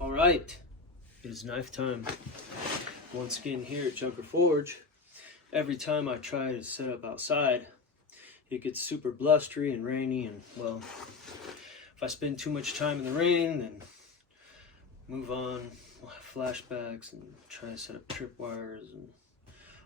All right, it is knife time. Once again here at Junker Forge. Every time I try to set up outside, it gets super blustery and rainy, and well, if I spend too much time in the rain, then move on, we'll have flashbacks and try to set up tripwires and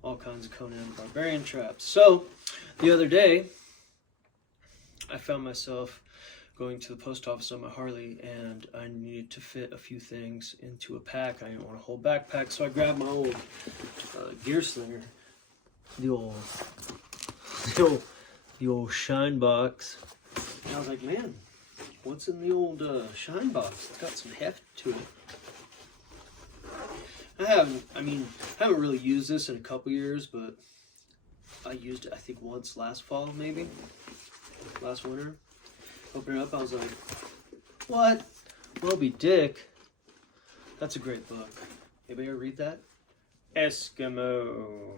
all kinds of Conan Barbarian traps. So, the other day, I found myself going to the post office on my Harley, and I needed to fit a few things into a pack. I didn't want a whole backpack, so I grabbed my old gear slinger, the old shine box. And I was like, man, what's in the old shine box? It's got some heft to it. I haven't really used this in a couple years, but I used it, I think, once last fall, maybe last winter. Open it up, I was like, what? Moby Dick? That's a great book. Anybody ever read that? Eskimo.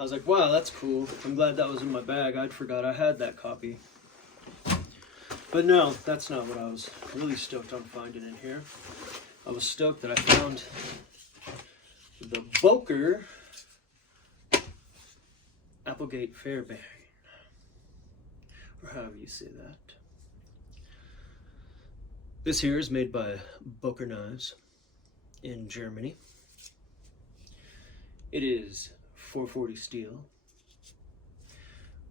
I was like, wow, that's cool. I'm glad that was in my bag. I'd forgot I had that copy. But no, that's not what I was really stoked on finding in here. I was stoked that I found the Boker Applegate Fairbairn, or however you say that. This here is made by Boker Knives in Germany. It is 440 steel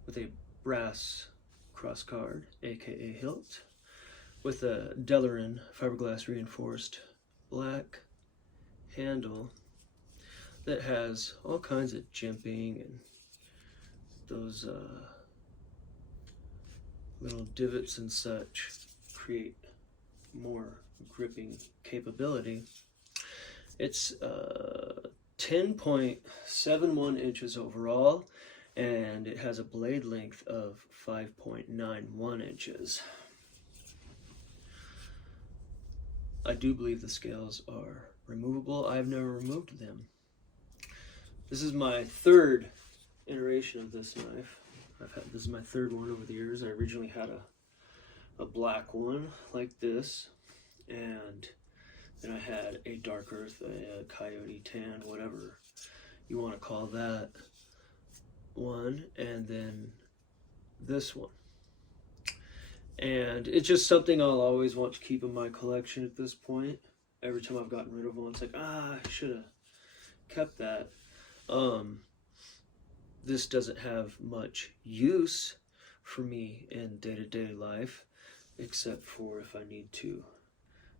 with a brass crossguard, aka hilt, with a Delrin fiberglass reinforced black handle that has all kinds of jimping and those little divots and such create more gripping capability. It's 10.71 inches overall, and it has a blade length of 5.91 inches. I do believe the scales are removable. I've never removed them. This is my third iteration of this knife. This is my third one over the years. I originally had a black one like this, and then I had a dark earth, a coyote tan, whatever you want to call that one, and then this one. And it's just something I'll always want to keep in my collection at this point. Every time I've gotten rid of one, it's like, I should have kept that. This doesn't have much use for me in day-to-day life, except for if I need to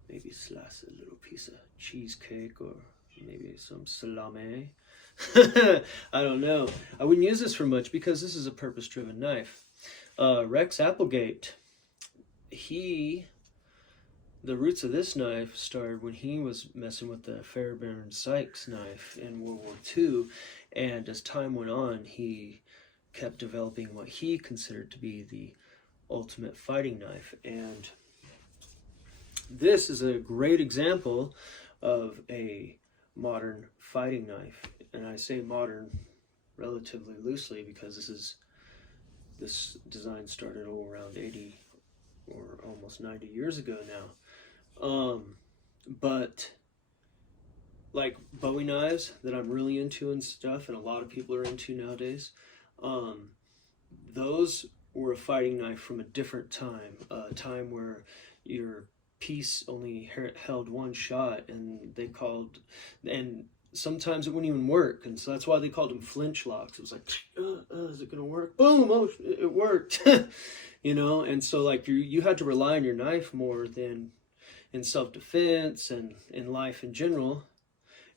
maybe slice a little piece of cheesecake or maybe some salami. I don't know. I wouldn't use this for much because this is a purpose-driven knife. Rex Applegate, the roots of this knife started when he was messing with the Fairbairn Sykes knife in World War II, and as time went on, he kept developing what he considered to be the ultimate fighting knife. And this is a great example of a modern fighting knife. And I say modern relatively loosely because this design started around 80 or almost 90 years ago now. But like Bowie knives that I'm really into and stuff, and a lot of people are into nowadays, those were a fighting knife from a different time, a time where your piece only held one shot, and sometimes it wouldn't even work, and so that's why they called them flinch locks. It was like, is it gonna work? Boom! Oh, it worked. You know, and so like you had to rely on your knife more than in self-defense and in life in general,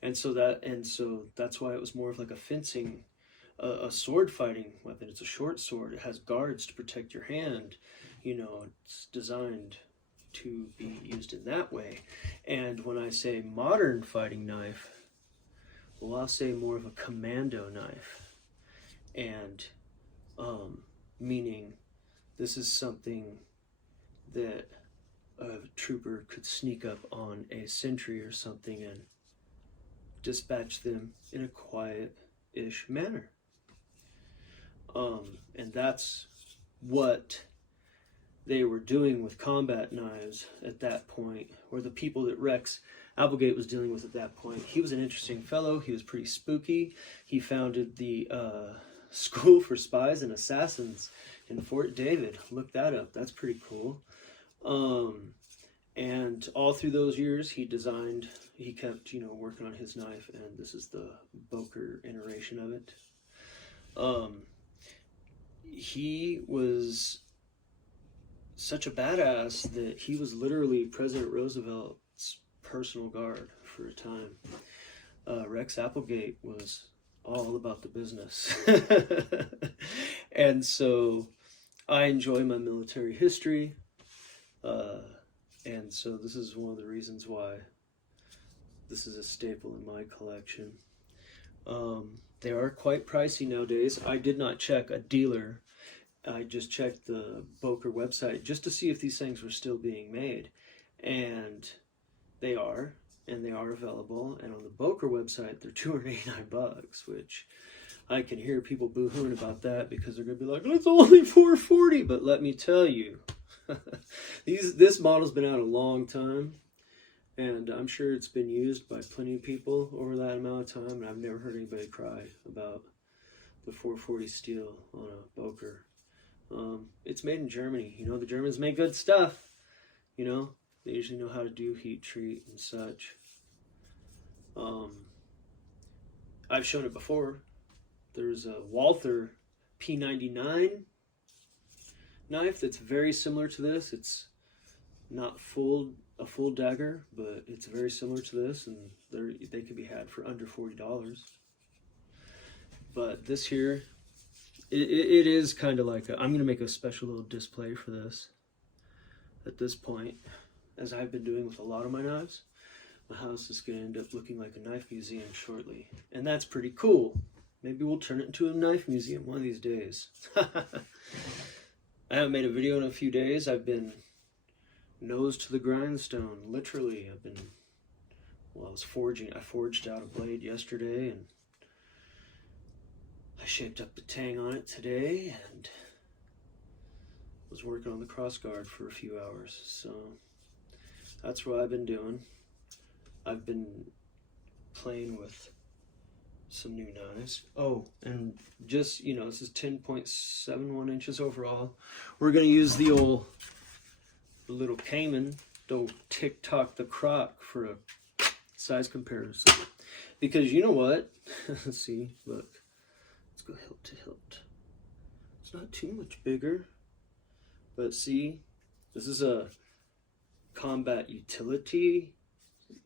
and so that's why it was more of like a fencing, a sword fighting weapon. It's a short sword. It has guards to protect your hand. You know, it's designed to be used in that way. And when I say modern fighting knife, well, I'll say more of a commando knife, and meaning this is something that a trooper could sneak up on a sentry or something and dispatch them in a quiet-ish manner. And that's what they were doing with combat knives at that point, or the people that Rex Applegate was dealing with at that point. He was an interesting fellow. He was pretty spooky. He founded the School for Spies and Assassins in Fort David. Look that up. That's pretty cool. And all through those years, he kept, working on his knife, and this is the Boker iteration of it. He was such a badass that he was literally President Roosevelt's personal guard for a time. Rex Applegate was all about the business. And so I enjoy my military history. And so this is one of the reasons why this is a staple in my collection. They are quite pricey nowadays. I did not check a dealer. I just checked the Boker website just to see if these things were still being made. And they are available. And on the Boker website, they're $289, which I can hear people boo-hooing about that because they're going to be like, it's only $440. But let me tell you, this model's been out a long time, and I'm sure it's been used by plenty of people over that amount of time, and I've never heard anybody cry about the 440 steel on a Boker. It's made in Germany. The Germans make good stuff. They usually know how to do heat treat and such. I've shown it before. There's a Walther P99 knife that's very similar to this. It's not a full dagger, but it's very similar to this, and they can be had for under $40. But this here, it is kind of like I'm going to make a special little display for this at this point, as I've been doing with a lot of my knives. My house is going to end up looking like a knife museum shortly, and that's pretty cool. Maybe we'll turn it into a knife museum one of these days. I haven't made a video in a few days. I've been nose to the grindstone, literally. I was forging. I forged out a blade yesterday, and I shaped up the tang on it today, and was working on the crossguard for a few hours. So that's what I've been doing. I've been playing with some new knives. Oh, and just, this is 10.71 inches overall. We're going to use the little Cayman, the old TikTok the Croc, for a size comparison. Because you know what? Let's see, look. Let's go hilt to hilt. It's not too much bigger. But see, this is a combat utility,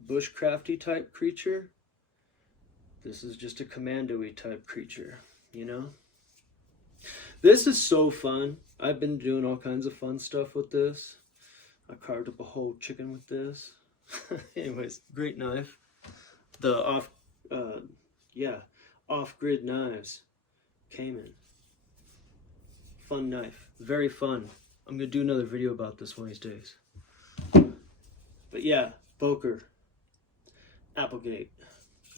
bushcrafty type creature. This is just a commando-y type creature, This is so fun. I've been doing all kinds of fun stuff with this. I carved up a whole chicken with this. Anyways, great knife. The off-grid knives. Cayman. Fun knife. Very fun. I'm going to do another video about this one of these days. But yeah, Boker Applegate.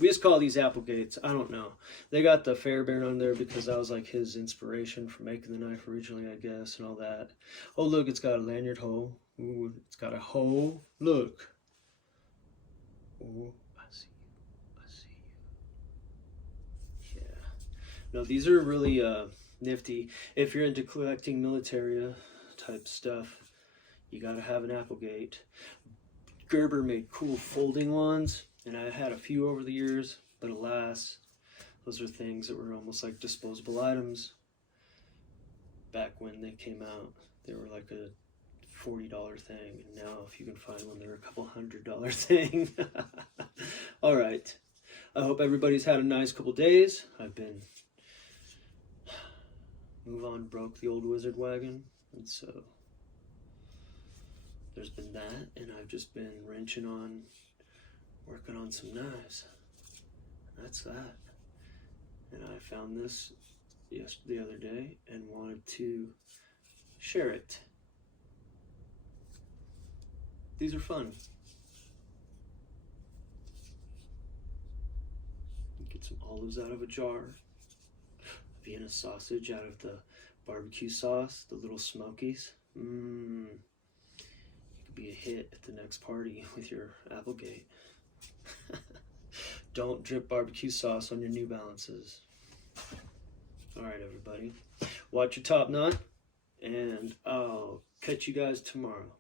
We just call these Applegates. I don't know. They got the Fairbairn on there because that was like his inspiration for making the knife originally, I guess, and all that. Oh, look, it's got a lanyard hole. Ooh, it's got a hole. Look. Oh, I see you. I see you. Yeah. No, these are really nifty. If you're into collecting military type stuff, you got to have an Applegate. Gerber made cool folding ones. And I had a few over the years, but alas, those are things that were almost like disposable items. Back when they came out, they were like a $40 thing. And now if you can find one, they're a couple $100 thing. All right. I hope everybody's had a nice couple days. I've been move on, broke the old wizard wagon. And so there's been that, and I've just been wrenching on, working on some knives. That's that. And I found this the other day and wanted to share it. These are fun. Get some olives out of a jar. Vienna sausage out of the barbecue sauce, the little smokies. You could be a hit at the next party with your Applegate. Don't drip barbecue sauce on your New Balances. All right, everybody. Watch your top knot, and I'll catch you guys tomorrow.